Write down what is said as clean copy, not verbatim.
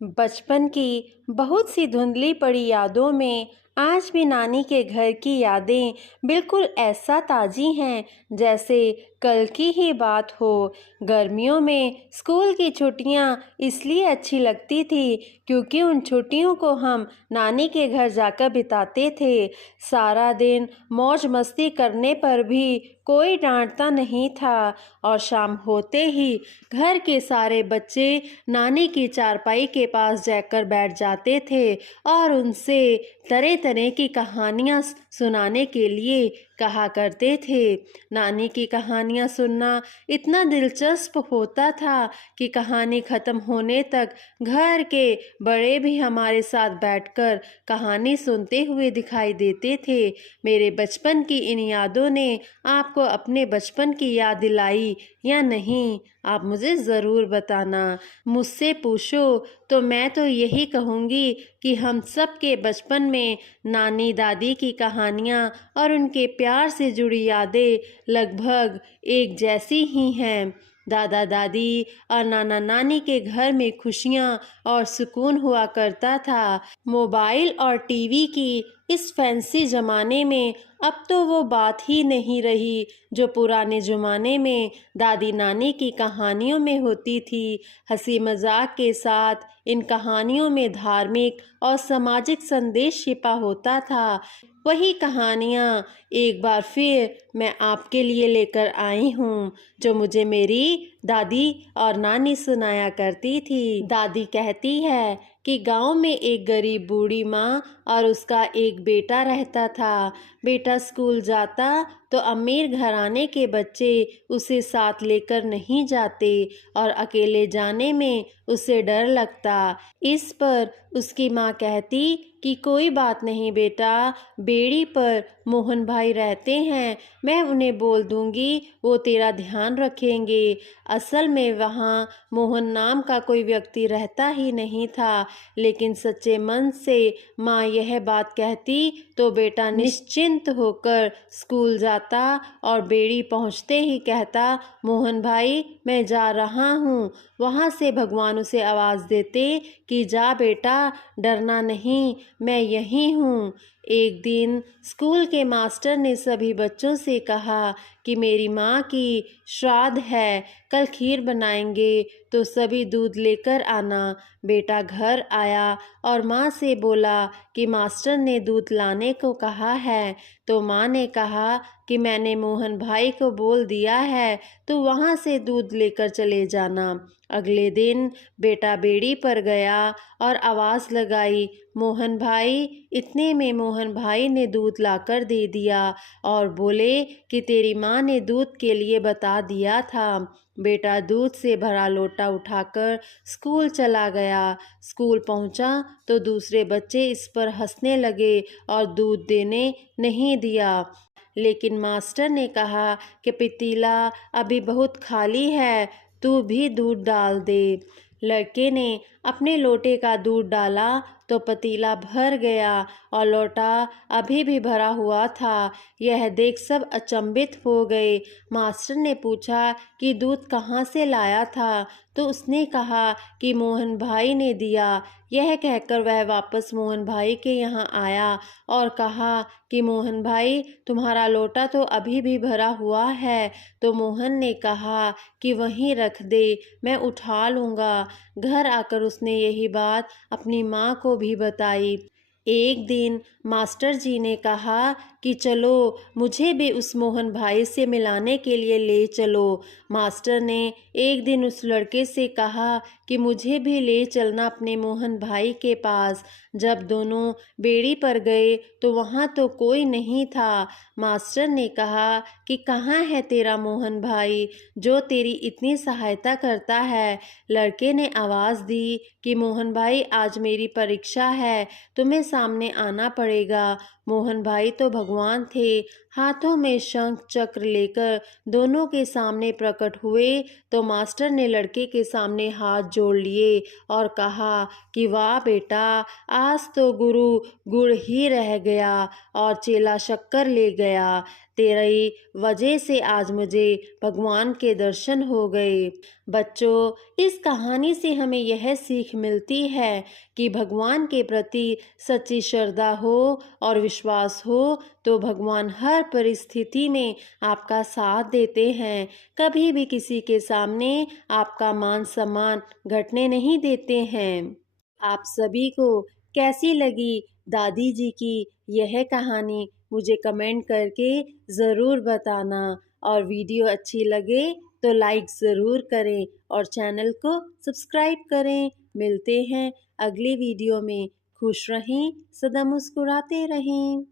बचपन की बहुत सी धुंधली पड़ी यादों में आज भी नानी के घर की यादें बिल्कुल ऐसा ताज़ी हैं जैसे कल की ही बात हो। गर्मियों में स्कूल की छुट्टियां इसलिए अच्छी लगती थी क्योंकि उन छुट्टियों को हम नानी के घर जाकर बिताते थे। सारा दिन मौज मस्ती करने पर भी कोई डांटता नहीं था और शाम होते ही घर के सारे बच्चे नानी की चारपाई के पास जाकर बैठ जाते थे और उनसे तरह तरह की कहानियाँ सुनाने के लिए कहा करते थे। नानी की कहानियाँ सुनना इतना दिलचस्प होता था कि कहानी ख़त्म होने तक घर के बड़े भी हमारे साथ बैठकर कहानी सुनते हुए दिखाई देते थे। मेरे बचपन की इन यादों ने आपको अपने बचपन की याद दिलाई या नहीं, आप मुझे ज़रूर बताना। मुझसे पूछो तो मैं तो यही कहूँगी कि हम सब के बचपन में नानी दादी की कहानियाँ और उनके प्यार से जुड़ी यादें लगभग एक जैसी ही हैं। दादा दादी और नाना नानी के घर में खुशियाँ और सुकून हुआ करता था। मोबाइल और टीवी की इस फैंसी ज़माने में अब तो वो बात ही नहीं रही जो पुराने ज़माने में दादी नानी की कहानियों में होती थी। हंसी मजाक के साथ इन कहानियों में धार्मिक और सामाजिक संदेश छिपा होता था। वही कहानियाँ एक बार फिर मैं आपके लिए लेकर आई हूँ जो मुझे मेरी दादी और नानी सुनाया करती थी। दादी कहती है कि गांव में एक गरीब बूढ़ी माँ और उसका एक बेटा रहता था। बेटा स्कूल जाता तो अमीर घराने के बच्चे उसे साथ लेकर नहीं जाते और अकेले जाने में उसे डर लगता। इस पर उसकी माँ कहती कि कोई बात नहीं बेटा, बेड़ी पर मोहन भाई रहते हैं, मैं उन्हें बोल दूंगी, वो तेरा ध्यान रखेंगे। असल में वहाँ मोहन नाम का कोई व्यक्ति रहता ही नहीं था, लेकिन सच्चे मन से माँ यह बात कहती तो बेटा निश्चिंत होकर स्कूल जाता और बेड़ी पहुँचते ही कहता, मोहन भाई मैं जा रहा हूँ। वहाँ से भगवान उसे आवाज़ देते कि जा बेटा, डरना नहीं, मैं यहीं हूँ। एक दिन स्कूल के मास्टर ने सभी बच्चों से कहा कि मेरी माँ की श्राद्ध है, कल खीर बनाएंगे तो सभी दूध लेकर आना। बेटा घर आया और माँ से बोला कि मास्टर ने दूध लाने को कहा है। तो माँ ने कहा कि मैंने मोहन भाई को बोल दिया है, तो वहाँ से दूध लेकर चले जाना। अगले दिन बेटा बेड़ी पर गया और आवाज़ लगाई, मोहन भाई। इतने में मोहन भाई ने दूध लाकर दे दिया और बोले कि तेरी माँ ने दूध के लिए बता दिया था। बेटा दूध से भरा लोटा उठाकर स्कूल चला गया। स्कूल पहुंचा तो दूसरे बच्चे इस पर हंसने लगे और दूध देने नहीं दिया। लेकिन मास्टर ने कहा कि पतीला अभी बहुत खाली है, तू भी दूध डाल दे। लड़के ने अपने लोटे का दूध डाला तो पतीला भर गया और लोटा अभी भी भरा हुआ था। यह देख सब अचंभित हो गए। मास्टर ने पूछा कि दूध कहाँ से लाया था, तो उसने कहा कि मोहन भाई ने दिया। यह कहकर वह वापस मोहन भाई के यहाँ आया और कहा कि मोहन भाई तुम्हारा लोटा तो अभी भी भरा हुआ है। तो मोहन ने कहा कि वहीं रख दे, मैं उठा लूँगा। घर आकर उसने यही बात अपनी माँ को भी बताई। एक दिन मास्टर जी ने कहा कि चलो मुझे भी उस मोहन भाई से मिलाने के लिए ले चलो। मास्टर ने एक दिन उस लड़के से कहा कि मुझे भी ले चलना अपने मोहन भाई के पास। जब दोनों बेड़ी पर गए तो वहाँ तो कोई नहीं था। मास्टर ने कहा कि कहाँ है तेरा मोहन भाई जो तेरी इतनी सहायता करता है। लड़के ने आवाज़ दी कि मोहन भाई आज मेरी परीक्षा है, तुम्हें सामने आना पड़ेगा। मोहन भाई तो भगवान थे, हाथों में शंख चक्र लेकर दोनों के सामने प्रकट हुए तो मास्टर ने लड़के के सामने हाथ जोड़ लिए और कहा कि वाह बेटा, आज तो गुरु गुड़ ही रह गया और चेला शक्कर ले गया। तेरी वजह से आज मुझे भगवान के दर्शन हो गए। बच्चों, इस कहानी से हमें यह सीख मिलती है कि भगवान के प्रति सच्ची श्रद्धा हो और विश्वास हो तो भगवान हर परिस्थिति में आपका साथ देते हैं। कभी भी किसी के सामने आपका मान सम्मान घटने नहीं देते हैं। आप सभी को कैसी लगी दादी जी की यह कहानी मुझे कमेंट करके ज़रूर बताना, और वीडियो अच्छी लगे तो लाइक ज़रूर करें और चैनल को सब्सक्राइब करें। मिलते हैं अगली वीडियो में। खुश रहें, सदा मुस्कुराते रहें।